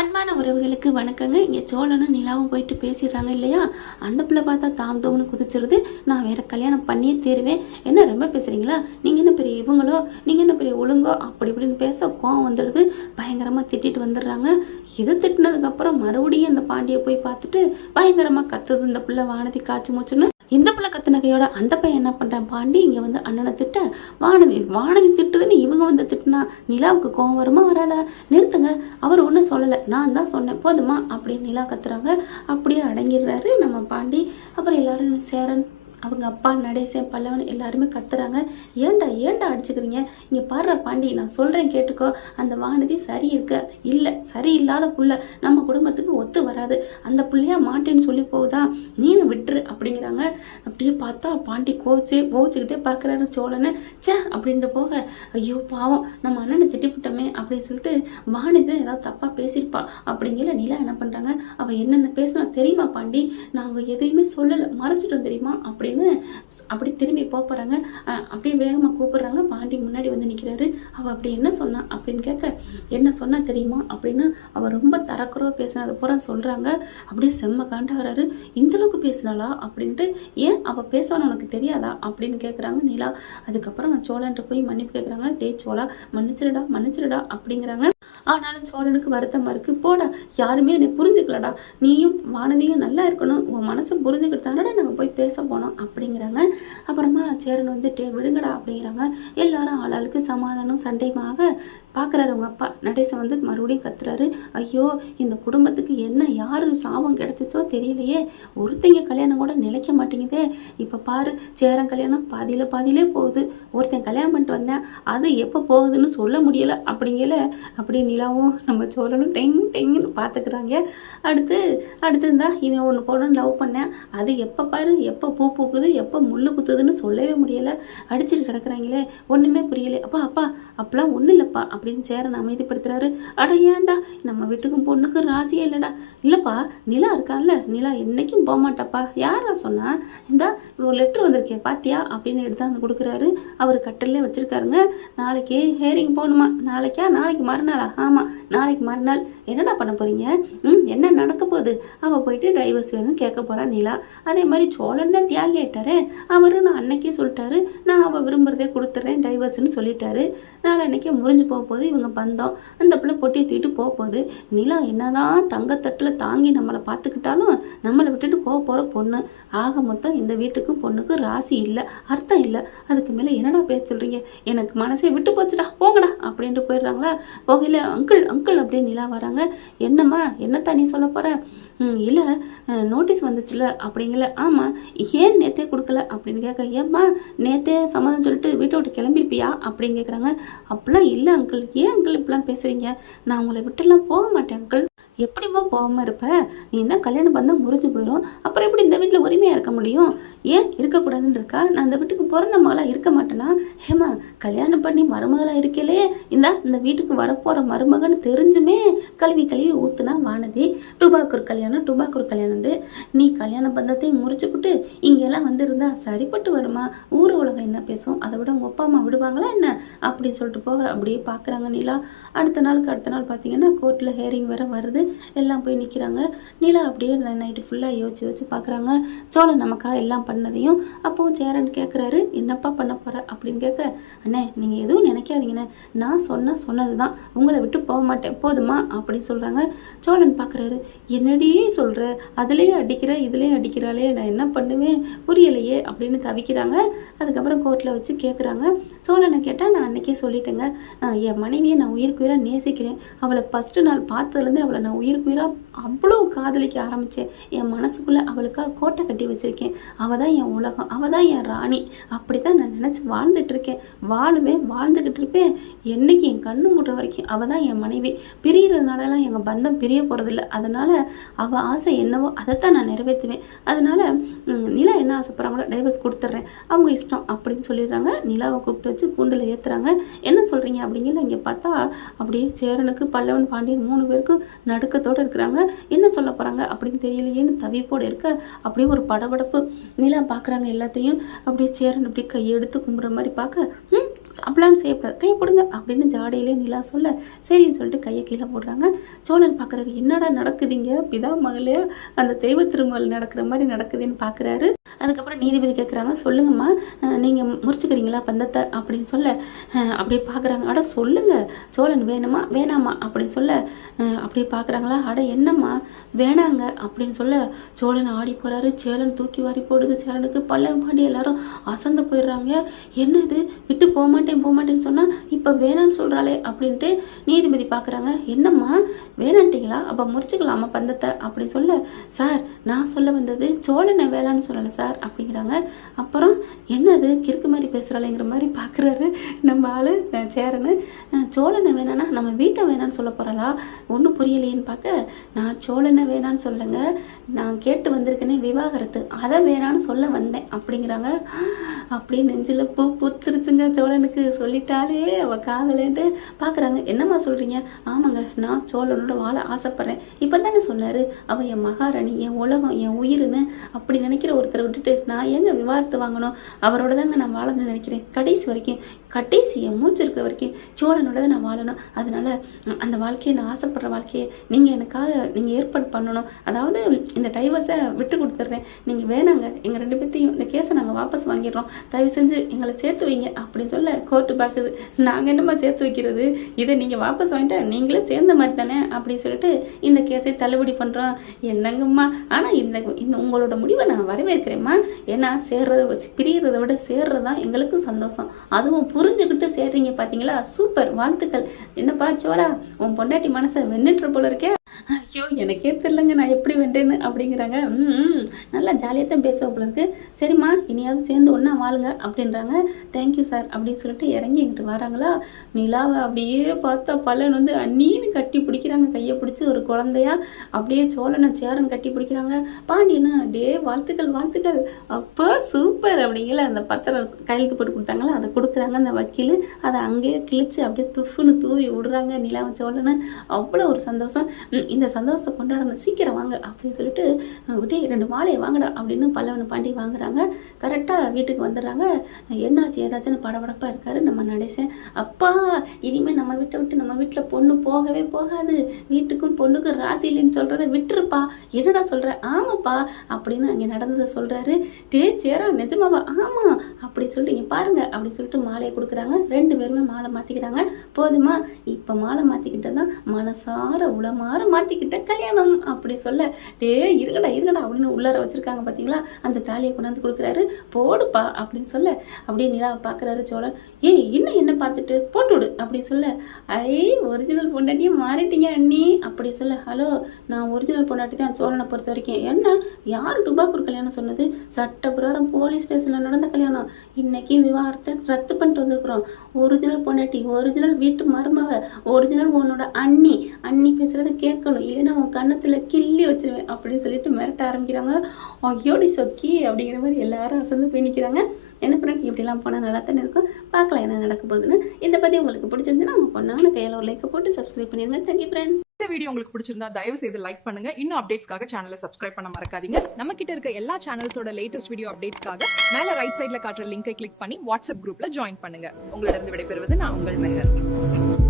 அன்பான உறவுகளுக்கு வணக்கங்க. இங்கே சோழனும் நிலாவும் போயிட்டு பேசிடுறாங்க இல்லையா? அந்த பிள்ளை பார்த்தா தாம் தோம்னு குதிச்சிருது. நான் வேற கல்யாணம் பண்ணியே தீருவேன். என்ன ரொம்ப பேசுகிறீங்களா? நீங்கள் என்ன பெரிய இவங்களோ, நீங்கள் என்ன பெரிய ஒழுங்கோ, அப்படி இப்படின்னு பேச கோவம் வந்துடுது. பயங்கரமாக திட்டிட்டு வந்துடுறாங்க. இது திட்டினதுக்கப்புறம் மறுபடியும் அந்த பாண்டியை போய் பார்த்துட்டு பயங்கரமாக கத்துது இந்த பிள்ளை வானதி காய்ச்சி மூச்சுன்னு. இந்த பிள்ளை கத்துனகையோட அந்த பையன் என்ன பண்ணுறான், பாண்டி இங்கே வந்து அண்ணனை திட்ட வானதி வானதி திட்டுதுன்னு இவங்க வந்து திட்டுனா நிலாவுக்கு கோவம் வருமா வராதா? நிறுத்துங்க, அவர் ஒன்றும் சொல்லலை, நான் தான் சொன்னேன் போதுமா அப்படின்னு நிலா கத்துறாங்க. அப்படியே அடங்கிடுறாரு நம்ம பாண்டி. அப்புறம் எல்லாரும் சேரன், அவங்க அப்பா, நடேசன், பல்லவன் எல்லாருமே கத்துறாங்க. ஏன்டா ஏன்டா அடிச்சுக்கிறீங்க? இங்கே பாடுற பாண்டி, நான் சொல்கிறேன் கேட்டுக்கோ. அந்த வானதி சரி இருக்க இல்லை, சரியில்லாத புள்ள, நம்ம குடும்பத்துக்கு ஒத்து வராது. அந்த பிள்ளையா மாட்டேன்னு சொல்லி போகுதா, நீனு விட்டுரு அப்படிங்கிறாங்க. அப்படியே பார்த்தா பாண்டி கோவிச்சுக்கிட்டே பார்க்குறாரு சோழனை. சே அப்படின்ட்டு போக, ஐயோ பாவம் நம்ம அண்ணனை திட்டிவிட்டோமே அப்படின்னு சொல்லிட்டு வானதி ஏதாவது தப்பாக பேசியிருப்பா அப்படிங்கிற நிலா என்ன பண்ணுறாங்க, அவள் என்னென்ன பேசினா தெரியுமா பாண்டி, நாங்கள் எதையுமே சொல்லலை, மறைச்சிட்டோம் தெரியுமா அப்படின்னு அப்படி திரும்பி போகிறாங்க. அப்படியே வேகமாக கூப்பிடுறாங்க. பாண்டி முன்னாடி வந்து நிற்கிறாரு. அவள் அப்படி என்ன சொன்னா அப்படின்னு கேட்க, என்ன சொன்னா தெரியுமா அப்படின்னு அவள் ரொம்ப தரக்குறவா பேசினது பூரா சொல்கிறாங்க. அப்படியே செம்ம காண்டாகிறாரு. இந்தளவுக்கு பேசினாளா அப்படின்ட்டு, ஏன் அவள் பேசணும்னு உனக்கு தெரியாதா அப்படின்னு கேட்குறாங்க நிலா. அதுக்கப்புறம் சோழன்ட்டு போய் மன்னிப்பு கேட்குறாங்க. டே சோழா, மன்னிச்சிருடா அப்படிங்கிறாங்க. ஆனாலும் சோழனுக்கு வருத்தமாக இருக்குது. போடா, யாருமே என்னை புரிஞ்சுக்கலடா, நீயும் வானதியும் நல்லா இருக்கணும், உன் மனசை புரிஞ்சுக்கிட்டு தானடா நாங்கள் போய் பேச போனோம் அப்படிங்கிறாங்க. அப்புறமா சேரன் வந்துட்டு விடுங்கடா அப்படிங்கிறாங்க. எல்லாரும் ஆளாளுக்கு சமாதானம் சண்டையுமாக பார்க்குறாரு. அவங்க அப்பா நடேசன் வந்து மறுபடியும் கத்துறாரு. ஐயோ, இந்த குடும்பத்துக்கு என்ன யாரு சாபம் கிடச்சிச்சோ தெரியலையே, ஒருத்தங்க கல்யாணம் கூட நிலைக்க மாட்டேங்குதே. இப்போ பாரு, சேரன் கல்யாணம் பாதியிலே போகுது, ஒருத்தன் கல்யாணம் பண்ணிட்டு வந்தேன், அது எப்போ போகுதுன்னு சொல்ல முடியலை அப்படிங்கல. அப்படி நிலாவும் நம்ம சோழனும் டெங்குன்னு பார்த்துக்கிறாங்க. அடுத்து இருந்தா இவன் ஒன்று போடணும்னு லவ் பண்ணேன், அது எப்போ பாரு, எப்போ பூ பூக்குது, எப்போ முள்ளு குத்துதுன்னு சொல்லவே முடியலை, அடிச்சுட்டு கிடக்குறாங்களே, ஒன்றுமே புரியலை. அப்பா அப்பெல்லாம் ஒன்றும் இல்லைப்பா அப்படின்னு சேரன் அமைதிப்படுத்துறாரு. அட ஏன்டா, நம்ம வீட்டுக்கும் பொண்ணுக்கும் ராசியே இல்லைடா. இல்லைப்பா, நிலா இருக்கான்ல, நிலா என்னைக்கும் போக மாட்டாப்பா. யாரா சொன்னா, இந்தா ஒரு லெட்ரு வந்திருக்கேன் பாத்தியா அப்படின்னு எடுத்து வந்து கொடுக்குறாரு. அவர் கட்டிலே வச்சிருக்காருங்க. நாளைக்கு ஹேரிங் போகணுமா? நாளைக்கு மறுநாளா? ஆமாம், நாளைக்கு மறுநாள். என்னடா பண்ண போகிறீங்க? என்ன நடக்க போகுது? அவள் போயிட்டு டைவர்ஸ் வேணும்னு கேட்க போகிறா நிலா. அதே மாதிரி சோழன் தான் தியாகி ஆயிட்டாரே, அவரும் நான் அன்னைக்கே சொல்லிட்டாரு, நான் அவள் விரும்புகிறதே கொடுத்துட்றேன் டைவர்ஸ்ன்னு சொல்லிட்டாரு. நான் அன்னைக்கே முறிஞ்சு போக போகுது இவங்க பந்தம். அந்த பிள்ளை பொட்டியை தூக்கிட்டு போக போகுது. நிலா என்னதான் தங்கத்தட்டில் தாங்கி நம்மளை பார்த்துக்கிட்டாலும் நம்மளை விட்டுட்டு போகிற பொண்ணு. ஆக மொத்தம் இந்த வீட்டுக்கும் பொண்ணுக்கும் ராசி இல்லை, அர்த்தம் இல்லை. அதுக்கு மேலே என்னடா பேச சொல்கிறீங்க? எனக்கு மனசே விட்டு போச்சுடா, போங்கடா அப்படின்ட்டு போயிடுறாங்களா. போகல, அங்கிள் அப்படின்னு நிலா வராங்க. என்னம்மா, என்னத்தான் நீ சொல்ல போகிற? இல்லை, நோட்டீஸ் வந்துச்சுல அப்படிங்கல. ஆமாம், ஏன் நேற்றே கொடுக்கல அப்படின்னு கேட்க, ஏம்மா நேற்றே சம்மதம் சொல்லிட்டு வீட்டை விட்டு கிளம்பிருப்பியா அப்படின்னு கேட்குறாங்க. அப்படிலாம் இல்லை அங்கிள், ஏன் அங்கிள் இப்படிலாம் பேசுகிறீங்க? நான் உங்களை விட்டுலாம் போக மாட்டேன் அங்கிள். எப்படிமா போகாமல் இருப்ப? நீ தான் கல்யாணம் பண்ணால் முறிஞ்சு போயிடும், அப்புறம் எப்படி இந்த வீட்டில் உரிமையாக இருக்க முடியும்? ஏன் இருக்கக்கூடாதுன்னு இருக்கா? நான் அந்த வீட்டுக்கு பிறந்த மகளாக இருக்க மாட்டேனா? ஏமா, கல்யாணம் பண்ணி மருமகளாக இருக்கலே, இந்த வீட்டுக்கு வரப்போகிற மருமகன்னு தெரிஞ்சுமே கழுவி ஊற்றுனா வானதி. டுபாக்கூர் கல்யாணம்ண்டு நீ கல்யாண பந்தத்தையும் முறிச்சுக்கிட்டு இங்கெல்லாம் வந்துருந்தா சரிப்பட்டு வருமா? ஊர் உலகம் என்ன பேசும்? அதை விட உங்கள் அப்பா அம்மா விடுவாங்களா என்ன அப்படின்னு சொல்லிட்டு போக அப்படியே பார்க்குறாங்க நிலா. அடுத்த நாள் பார்த்தீங்கன்னா கோர்ட்டில் ஹேரிங் வேற வருது. எல்லாம் போய் நிற்கிறாங்க. நிலா அப்படியே நைட்டு ஃபுல்லாக யோசிச்சு பார்க்குறாங்க. சோழன் நமக்காக எல்லாம் பண்ணதையும். அப்போவும் சேரன் கேட்குறாரு, என்னப்பா பண்ண போகிற அப்படின்னு கேட்க, அண்ணே நீங்கள் எதுவும் நினைக்காதீங்கண்ணே, நான் சொன்னது தான், உங்களை விட்டு போக மாட்டேன் போதுமா அப்படின்னு சொல்கிறாங்க. சோழன் பார்க்குறாரு, என்னடி சொல்கிற, அதுலேயும் அடிக்கிற இதுலேயும் அடிக்கிறாளே, நான் என்ன பண்ணுவேன் புரியலையே அப்படின்னு தவிக்கிறாங்க. அதுக்கப்புறம் கோர்ட்டில் வச்சு கேட்குறாங்க. சோழனை கேட்டால், நான் அன்றைக்கே சொல்லிட்டேங்க, என் மனைவியை நான் உயிருக்கு உயிராக நேசிக்கிறேன், அவளை ஃபஸ்ட்டு நாள் பார்த்ததுலேருந்து அவளை நான் உயிருக்கு உயிராக அவ்வளோ காதலிக்க ஆரம்பித்தேன். என் மனசுக்குள்ளே அவளுக்காக கோட்டை கட்டி வச்சுருக்கேன். அவள் தான் என் உலகம், அவள் தான் என் ராணி. அப்படி தான் நான் நினச்சி வாழ்ந்துட்டுருக்கேன், வாழ்ந்துக்கிட்டு இருப்பேன். என்றைக்கு என் கண்ணு மூடுற வரைக்கும் அவள் தான் என் மனைவி. பிரிகிறதுனாலலாம் எங்கள் பந்தம் பிரிய போகிறதில்ல. அதனால் அவள் ஆசை என்னவோ அதைத்தான் நான் நிறைவேற்றுவேன். அதனால் நிலா என்ன ஆசைப்படுறாங்களோ டைவர்ஸ் கொடுத்துட்றேன், அவங்க இஷ்டம் அப்படின்னு சொல்லிடுறாங்க. நிலாவை கூப்பிட்டு வச்சு கூண்டில் ஏற்றுறாங்க. என்ன சொல்கிறீங்க அப்படிங்கிற இங்கே பார்த்தா அப்படியே சேரனுக்கு பல்லவன் பாண்டியன் 3 பேருக்கும் நடுக்கத்தோடு இருக்கிறாங்க. என்ன சொல்ல போகிறாங்க அப்படின்னு தெரியலையேன்னு தவிப்போடு இருக்க அப்படியே ஒரு படபடப்பு. நிலா பார்க்குறாங்க எல்லாத்தையும். அப்படியே சேரன் அப்படியே கையெடுத்து கும்புற மாதிரி பார்க்க, அப்படிலாம் செய்யக்கூடாது, கையை போடுங்க அப்படின்னு ஜாடையிலே நிலா சொல்ல சரின்னு சொல்லிட்டு கையை கீழே போடுறாங்க. சோழன் பார்க்குறாரு, என்னடா நடக்குதுங்க, பிதா மகளே அந்த தெய்வ திருமகள் நடக்கிற மாதிரி நடக்குதுன்னு பார்க்குறாரு. அதுக்கப்புறம் நீதிபதி கேட்குறாங்க, சொல்லுங்கம்மா நீங்கள் முறிச்சுக்கிறீங்களா பந்தத்தை அப்படின்னு சொல்ல அப்படியே பார்க்குறாங்க. அட சொல்லுங்கள் சோழன் வேணுமா வேணாமா அப்படின்னு சொல்ல அப்படியே பார்க்குறாங்களா, அட என்னம்மா வேணாங்க அப்படின்னு சொல்ல சோழன் ஆடி போகிறாரு. சேலன் தூக்கி வாரி போடுது. சேலனுக்கு பல்லவன் பாண்டி எல்லாரும் அசந்து போயிடுறாங்க. என்ன இது விட்டு போக மாட்டேன்னு சொன்னால் இப்போ வேணான்னு சொல்கிறாளே அப்படின்ட்டு நீதிபதி பார்க்குறாங்க. என்னம்மா வேணான்ட்டிங்களா, அப்போ முறிச்சுக்கலாமா பந்தத்தை அப்படின்னு சொல்ல, சார் நான் சொல்ல வந்தது சோழனை வேணான்னு சொல்லலை சார் அப்படிங்கிறாங்க. அப்புறம் என்னது கிறுக்கு மாதிரி பேசுகிறாளேங்கிற மாதிரி பார்க்குறாரு நம்ம ஆள் சேரனு. சோழனை வேணான்னா நம்ம வீட்டை வேணான்னு சொல்ல போகிறாளா, ஒன்றும் புரியலையேன்னு பார்க்க, நான் சோழனை வேணான்னு சொல்லுங்க, நான் கேட்டு வந்திருக்கேனே விவாகரத்து, அதை வேணான்னு சொல்ல வந்தேன் அப்படிங்கிறாங்க. அப்படியே நெஞ்சில் பூ புத்துருச்சுங்க சோழனுக்கு. சொல்லிட்டாலே அவள் காதலேன்ட்டு பார்க்குறாங்க. என்னம்மா சொல்கிறீங்க? ஆமாங்க நான் சோழனோட வாழ ஆசைப்பட்றேன். இப்போ தானே சொன்னார் அவள் என் மகாராணி, என் உலகம், என் உயிர்னு அப்படி நினைக்கிற ஒருத்தரை விட்டுட்டு நான் ஏங்க விவாகரத்து வாங்கணும், அவரோட தாங்க நான் வாழணும்னு நினைக்கிறேன் கடைசி என் மூச்சு இருக்கிற வரைக்கும் சோழனோட தான் நான் வாழணும். அதனால் அந்த வாழ்க்கையை நான் ஆசைப்படுற வாழ்க்கையை நீங்கள் ஏற்பாடு பண்ணணும். அதாவது இந்த டைவர்ஸை விட்டு கொடுத்துட்றேன், நீங்கள் வேணாங்க, எங்கள் 2 பேர்த்தையும் இந்த கேஸை நாங்கள் வாபஸ் வாங்கிடுறோம், தயவு செஞ்சு எங்களை சேர்த்து வைங்க அப்படின்னு சொல்ல கோர்ட்டு பார்க்குது. நாங்கள் என்னம்மா சேர்த்து வைக்கிறது, இதை நீங்கள் வாபஸ் வாங்கிட்டா நீங்களே சேர்ந்த மாதிரி தானே அப்படின்னு சொல்லிட்டு இந்த கேஸை தள்ளுபடி பண்ணுறோம். என்னங்கம்மா, ஆனால் இந்த உங்களோட முடிவை நான் வரவேற்கிறேம்மா. ஏன்னா பிரியறதை விட சேர்றது தான் எங்களுக்கு சந்தோஷம். அதுவும் புரிஞ்சுக்கிட்டு சேர்றீங்க பார்த்தீங்களா, சூப்பர், வாழ்த்துக்கள். என்னப்பா சோழா, உன் பொண்டாட்டி மனசை வென்னுட்டு போல இருக்கே. ஐயோ எனக்கே தெரிலங்க நான் எப்படி வென்றேன்னு அப்படிங்கிறாங்க. நல்லா ஜாலியாக தான் பேசுவோம் போல இருக்கு. சரிம்மா இனியாவது சேர்ந்து ஒன்றா வாழுங்க அப்படின்றாங்க. தேங்க்யூ சார் அப்படின்னு சொல்லிட்டு இறங்கி எங்கிட்டு வராங்களா. நிலாவை அப்படியே பார்த்தா பல்லன் வந்து அண்ணீன்னு கட்டி பிடிக்கிறாங்க, கையை பிடிச்சி ஒரு குழந்தையா அப்படியே சோழனை சேரன் கட்டி பிடிக்கிறாங்க. பாண்டியன்னு அப்படியே வாழ்த்துக்கள் அப்போ சூப்பர் அப்படிங்கிற அந்த பத்திரம் கையெழுத்து போட்டு கொடுத்தாங்களா, அதை கொடுக்குறாங்க அந்த வக்கீல். அதை அங்கேயே கிழிச்சு அப்படியே துஃப்னு தூவி விடுறாங்க நிலாவை சோழனை. அவ்வளோ ஒரு சந்தோஷம். இந்த சந்தோஷத்தை கொண்டாடணும், சீக்கிரம் வாங்க அப்படின்னு சொல்லிட்டு விட்டே 2 மாலையை வாங்கடா அப்படின்னு பல்லவன் பாண்டி வாங்குறாங்க. கரெக்டாக வீட்டுக்கு வந்துடுறாங்க. என்னாச்சு ஏதாச்சுன்னு படபடப்பாக இருக்காரு நம்ம நடேசன். அப்பா இனிமேல் நம்ம வீட்டை விட்டு நம்ம வீட்டில் பொண்ணு போகவே போகாது, வீட்டுக்கும் பொண்ணுக்கும் ராசி இல்லைன்னு சொல்கிறத விட்டுருப்பா. என்னடா சொல்கிற? ஆமாப்பா அப்படின்னு அங்கே நடந்ததை சொல்கிறாரு. சேரா நிஜமாவா? ஆமாம் அப்படி சொல்லிட்டு இங்கே பாருங்க அப்படின்னு சொல்லிட்டு மாலையை கொடுக்குறாங்க. 2 பேருமே மாலை மாற்றிக்கிறாங்க. போதுமா, இப்போ மாலை மாற்றிக்கிட்டு தான் மனசார உளமாற மாற்றிக்கிட்ட கல்யாணம் அப்படி சொல்ல, இருங்கடா அப்படின்னு உள்ளார வச்சுருக்காங்க பார்த்தீங்களா, அந்த தாலியை கொண்டாந்து கொடுக்குறாரு. போடுப்பா அப்படின்னு சொல்ல அப்படியே நிலாவை பார்க்குறாரு சோழன். இன்னும் என்ன பார்த்துட்டு போட்டு விடு அப்படின்னு சொல்ல, ஒரிஜினல் பொண்டாட்டியும் மாறிட்டீங்க அண்ணி அப்படி சொல்ல, ஹலோ நான் ஒரிஜினல் பொண்டாட்டி தான் சோழனை பொறுத்த வரைக்கும். என்ன யார் டுபாக்கூர் கல்யாணம் சொன்னது? சட்ட பிரகாரம் போலீஸ் ஸ்டேஷனில் நடந்த கல்யாணம். இன்னைக்கு விவாகரத்தை ரத்து பண்ணிட்டு வந்திருக்கிறோம். ஒரிஜினல் பொண்டாட்டி, ஒரிஜினல் வீட்டு மருமக, ஒரிஜினல் உன்னோட அண்ணி பேசுகிறத கேட்கணும், இல்லைன்னா உன் கன்னத்தில் கிள்ளி வச்சிருவேன் அப்படின்னு சொல்லிட்டு மிரட்ட ஆரம்பிக்கிறாங்க. ஐயோடி சொக்கி அப்படிங்கிற மாதிரி எல்லாரும் அசந்து போய் நிற்கிறாங்க. என்ன பண்ணி இப்படிலாம் போனால் நல்லா தானே இருக்கும். பார்க்கலாம் என்ன நடக்க போகுதுன்னு. இந்த பற்றி உங்களுக்கு பிடிச்சிருந்துன்னா உங்கள் பொண்ணான கையில் ஒரு லைக்கை போட்டு சப்ஸ்கிரைப் பண்ணிடுங்க. Thank you friends. இந்த வீடியோ உங்களுக்கு பிடிச்சிருந்தா தயவு செய்து லைக் பண்ணுங்க. இன்னும் அப்டேட்ஸ்க்காக சேனலை சப்ஸ்கிரைப் பண்ண மறக்காதீங்க. நம்ம கிட்ட இருக்க எல்லா சேனல்ஸோட லேட்டஸ்ட் வீடியோ அப்டேட்ஸ்க்காக மேல ரைட் சைட்ல காட்டுற லிங்கை கிளிக் பண்ணி வாட்ஸ்அப் குரூப்ல ஜாயின் பண்ணுங்க. உங்களிடம் விடைபெறுவது நான் உங்கள் மெஹர்.